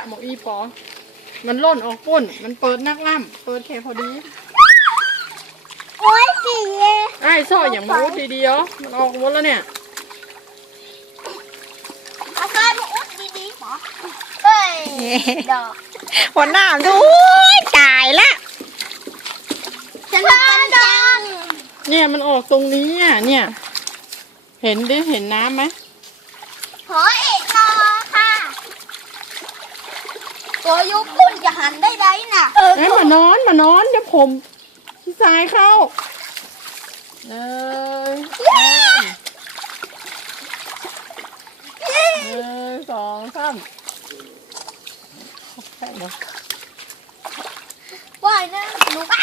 ขอมันล่นออกปุ้นมันเปิดนักล่ำเปิดแค่พอดีโอ้ยสีไอ้ซ่ออย่างมูทีเดียว มันออกหมดแล้วเนี่ยเอาไฟมาอุดดีๆหมอเฮ้ยดอกหัวหน้าดูตายละฉันเป็นดังเนี่ยมันออกตรงนี้อะเนี่ย เห็นดิเห็นน้ำไหมขอเอกรอค่ะ ตัวยุคุณจะหันได้ไรน่ะ เออเอ้ยมานอนมานอนเดี๋ยวผมพี่สายเข้าเลยหนึ่งสองสามแค่เดียวว่ายนะหนูไป